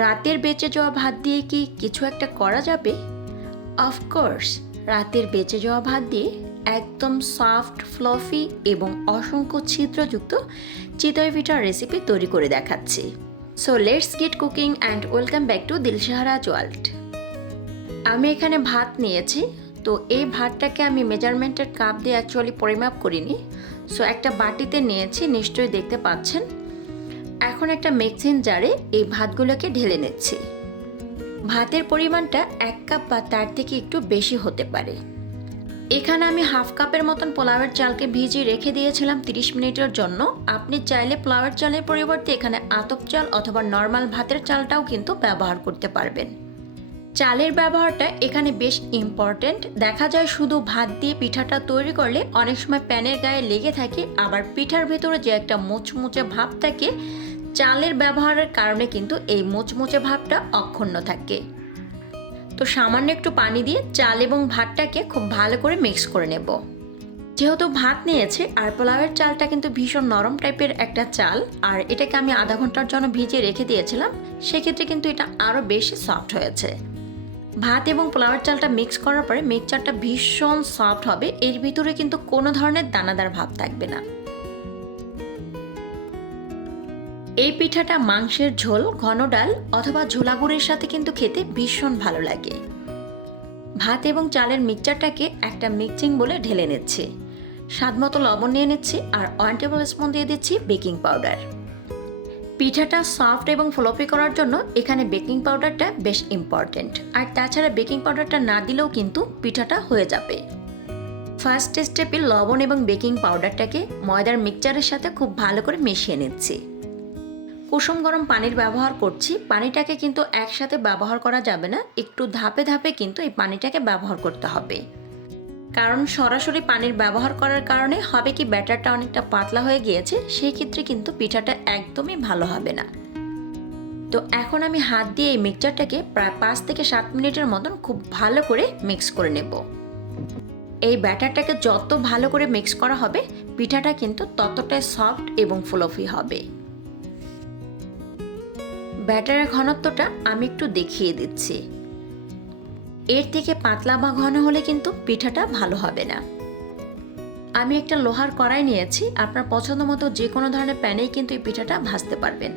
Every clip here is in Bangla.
রাতের বেঁচে যাওয়া ভাত দিয়ে কি কিছু একটা করা যাবে? অফকোর্স রাতের বেঁচে যাওয়া ভাত দিয়ে একদম সফট ফ্লফি এবং অসংখ্য ছিদ্রযুক্ত চিতই পিঠার রেসিপি তৈরি করে দেখাচ্ছি। So let's get cooking and welcome back to Dilshaharaj world আমি এখানে ভাত নিয়েছি, তো এই ভাতটাকে আমি মেজারমেন্টের কাপ দিয়ে অ্যাকচুয়ালি পরিমাপ করিনি। সো একটা বাটিতে নিয়েছি, নিশ্চয়ই দেখতে পাচ্ছেন। এখন একটা মিক্সিং জারে এই ভাতগুলোকে ঢেলে নিচ্ছি। ভাতের পরিমাণটা এক কাপ বা তার থেকে একটু বেশি হতে পারে। এখানে আমি হাফ কাপের মতন পোলাওয়ের চালকে ভিজিয়ে রেখে দিয়েছিলাম 30 মিনিটের জন্য। আপনি চাইলে পোলাওয়ের চালের পরিবর্তে এখানে আতপ চাল অথবা নর্মাল ভাতের চালটাও কিন্তু ব্যবহার করতে পারবেন। চালের ব্যবহারটা এখানে বেশ ইম্পর্ট্যান্ট দেখা যায় শুধু ভাত দিয়ে পিঠাটা তৈরি করলে অনেক সময় প্যানের গায়ে লেগে থাকে, আবার পিঠার ভেতরে যে একটা মুচমুচে ভাব থাকে চালের ব্যবহারের কারণে কিন্তু এই মুচমুচে ভাবটা অক্ষুণ্ণ থাকে। তো সামান্য একটু পানি দিয়ে চাল এবং ভাতটাকে খুব ভালো করে মিক্স করে নেব। যেহেতু ভাত নিয়েছে, আর পোলাওয়ের চালটা কিন্তু ভীষণ নরম টাইপের একটা চাল, আর এটাকে আমি আধা ঘণ্টার জন্য ভিজিয়ে রেখে দিয়েছিলাম, সেক্ষেত্রে কিন্তু এটা আরও বেশি সফট হয়েছে। ভাত এবং পোলাওয়ের চালটা মিক্স করার পরে মিক্সচারটা ভীষণ সফট হবে, এর ভিতরে কিন্তু কোনো ধরনের দানাদার ভাব থাকবে না। এই পিঠাটা মাংসের ঝোল, ঘন ডাল অথবা ঝোলাগুড়ের সাথে কিন্তু খেতে ভীষণ ভালো লাগে। ভাত এবং চালের মিক্সচারটাকে একটা মিক্সিং বলে ঢেলে নিচ্ছি। স্বাদ মতো লবণ নিয়ে নিচ্ছি আর ওয়ান টেবিল স্পুন দিয়ে দিচ্ছি বেকিং পাউডার। পিঠাটা সফট এবং ফ্লপি করার জন্য এখানে বেকিং পাউডারটা বেশ ইম্পর্ট্যান্ট। আর তাছাড়া বেকিং পাউডারটা না দিলেও কিন্তু পিঠাটা হয়ে যাবে। ফার্স্ট স্টেপে লবণ এবং বেকিং পাউডারটাকে ময়দার মিক্সচারের সাথে খুব ভালো করে মিশিয়ে নিচ্ছি। কুসুম গরম পানির ব্যবহার করছি। পানিটাকে কিন্তু একসাথে ব্যবহার করা যাবে না। একটু ধাপে ধাপে কিন্তু এই পানিটাকে ব্যবহার করতে হবে। কারণ সরাসরি পানির ব্যবহার করার কারণে হবে কি ব্যাটারটা অনেকটা পাতলা হয়ে গিয়েছে, সেই ক্ষেত্রে কিন্তু পিঠাটা একদমই ভালো হবে না। তো এখন আমি হাত দিয়ে এই মিক্সচারটাকে প্রায় পাঁচ থেকে সাত মিনিটের মতন খুব ভালো করে মিক্স করে নেব। এই ব্যাটারটাকে যত ভালো করে মিক্স করা হবে, পিঠাটা কিন্তু ততটাই সফট এবং ফ্লফি হবে। ব্যাটারের ঘনত্বটা আমি একটু দেখিয়ে দিচ্ছি। এর থেকে পাতলা বা ঘন হলে কিন্তু পিঠাটা ভালো হবে না। আমি একটা লোহার কড়াই নিয়েছি, আপনার পছন্দ মতো যে কোনো ধরনের প্যানেই কিন্তু এই পিঠাটা ভাজতে পারবেন।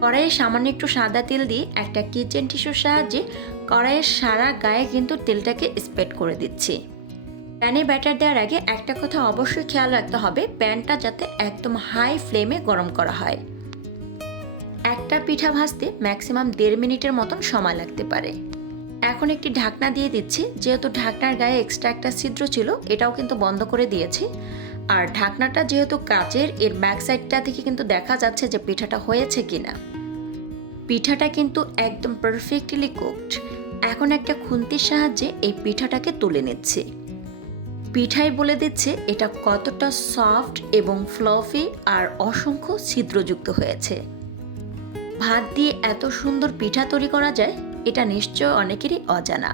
কড়াইয়ে সামান্য একটু সাদা তেল দিয়ে একটা কিচেন টিস্যুর সাহায্যে কড়াইয়ের সারা গায়ে কিন্তু তেলটাকে স্প্রেড করে দিচ্ছি। প্যানে ব্যাটার দেওয়ার আগে একটা কথা অবশ্যই খেয়াল রাখতে হবে, প্যানটা যাতে একদম হাই ফ্লেমে গরম করা হয়। একটা পিঠা ভাজতে ম্যাক্সিমাম দেড় মিনিটের মতন সময় লাগতে পারে। এখন একটি ঢাকনা দিয়ে দিচ্ছি, যেহেতু ঢাকনার গায়ে এক্সট্রা একটা ছিদ্র ছিল, এটাও কিন্তু বন্ধ করে দিয়েছি। আর ঢাকনাটা যেহেতু কাচের, এর ব্যাক সাইডটা থেকে কিন্তু দেখা যাচ্ছে যে পিঠাটা হয়েছে কিনা। পিঠাটা কিন্তু একদম পারফেক্টলি কুকড এখন একটা খুন্তির সাহায্যে এই পিঠাটাকে তুলে নিচ্ছি। পিঠাই বলে দিচ্ছে, এটা কতটা সফট এবং ফ্লফি আর অসংখ্য ছিদ্রযুক্ত হয়েছে। ভাত দিয়ে এত সুন্দর পিঠা তৈরি করা যায়, এটা নিশ্চয় অনেকেরই অজানা।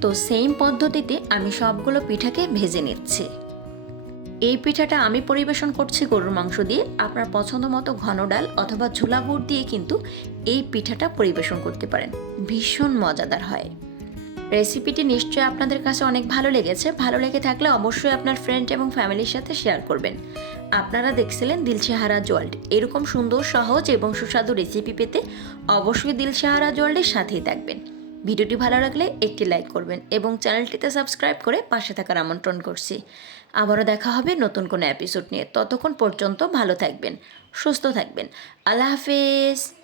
তো সেম পদ্ধতিতে আমি সবগুলো পিঠাকে ভেজে নিচ্ছি। এই পিঠাটা আমি পরিবেশন করছি গরুর মাংস দিয়ে, আপনার পছন্দ মতো ঘন ডাল অথবা ঝোলা গুড় দিয়ে কিন্তু এই পিঠাটা পরিবেশন করতে পারেন। ভীষণ মজাদার হয়। রেসিপিটি নিশ্চয়ই আপনাদের কাছে অনেক ভালো লেগেছে। ভালো লেগে থাকলে অবশ্যই আপনার ফ্রেন্ড এবং ফ্যামিলির সাথে শেয়ার করবেন। আপনারা দেখছিলেন দিলশাহারা জল্ড এরকম সুন্দর, সহজ এবং সুস্বাদু রেসিপি পেতে অবশ্যই দিলশাহারা জল্টের সাথেই থাকবেন। ভিডিওটি ভালো লাগলে একটি লাইক করবেন এবং চ্যানেলটিতে সাবস্ক্রাইব করে পাশে থাকার আমন্ত্রণ করছি। আবারও দেখা হবে নতুন কোনো এপিসোড নিয়ে। ততক্ষণ পর্যন্ত ভালো থাকবেন, সুস্থ থাকবেন। আল্লাহ হাফেজ।